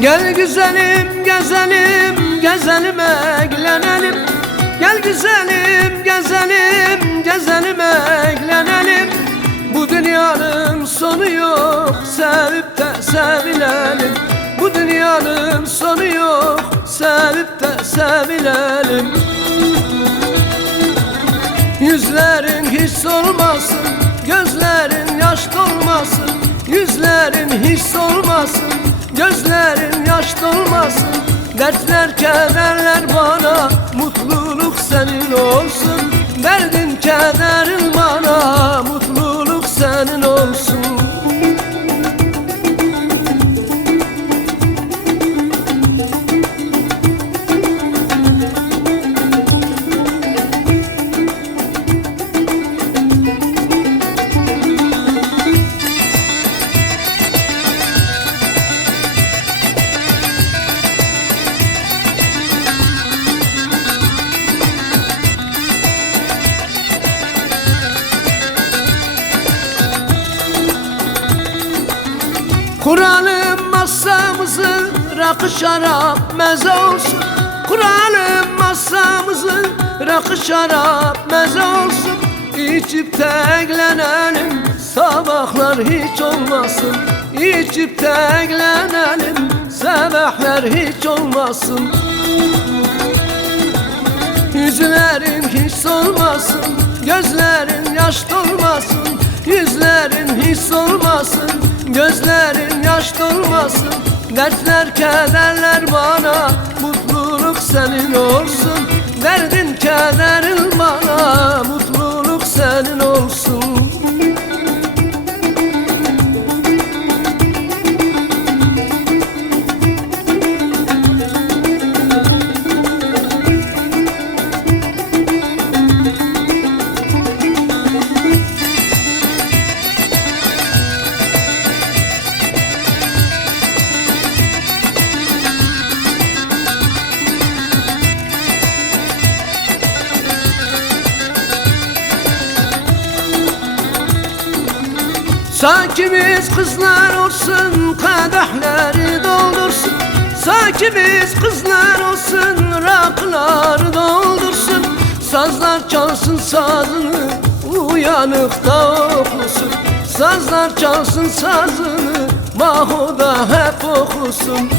Gel güzelim gezelim, gezelim eğlenelim. Gel güzelim gezelim, gezelim eğlenelim. Bu dünyanın sonu yok, sevip de sevilelim. Bu dünyanın sonu yok, sevip de sevilelim. Yüzlerin hiç solmasın, gözlerin yaş dolmasın. Yüzlerin hiç solmasın, gözlerin yaş dolmasın. Dertler kederler bana, mutluluk senin olsun. Derdin kederin bana, mutluluk senin olsun. Kuralım masamızı, rakı şarap meze olsun. Kuralım masamızı, rakı şarap meze olsun. İçip de eğlenelim, sabahlar hiç olmasın. İçip de eğlenelim, sabahlar hiç olmasın. Yüzlerin hiç solmasın, gözlerin yaş dolmasın. Yüzlerin hiç solmasın, gözlerin yaş dolmasın. Dertler kederler bana, mutluluk senin olsun. Derdin kederin bana, mutluluk senin olsun. Sanki biz kızlar olsun, kadehleri doldursun. Sanki biz kızlar olsun, rakıları doldursun. Sazlar çalsın sazını, uyanıkta okusun. Sazlar çalsın sazını, mahuda hep okusun.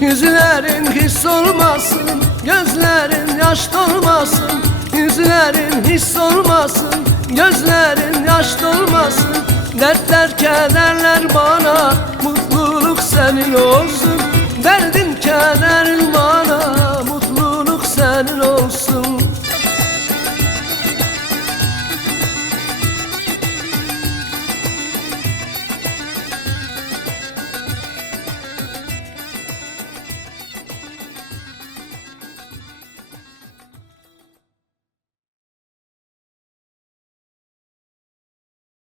Yüzlerin hiç solmasın, gözlerin yaş dolmasın. Yüzlerin hiç solmasın, gözlerin yaş dolmasın. Dertler kederler bana, mutluluk senin olsun. Derdin kederin bana,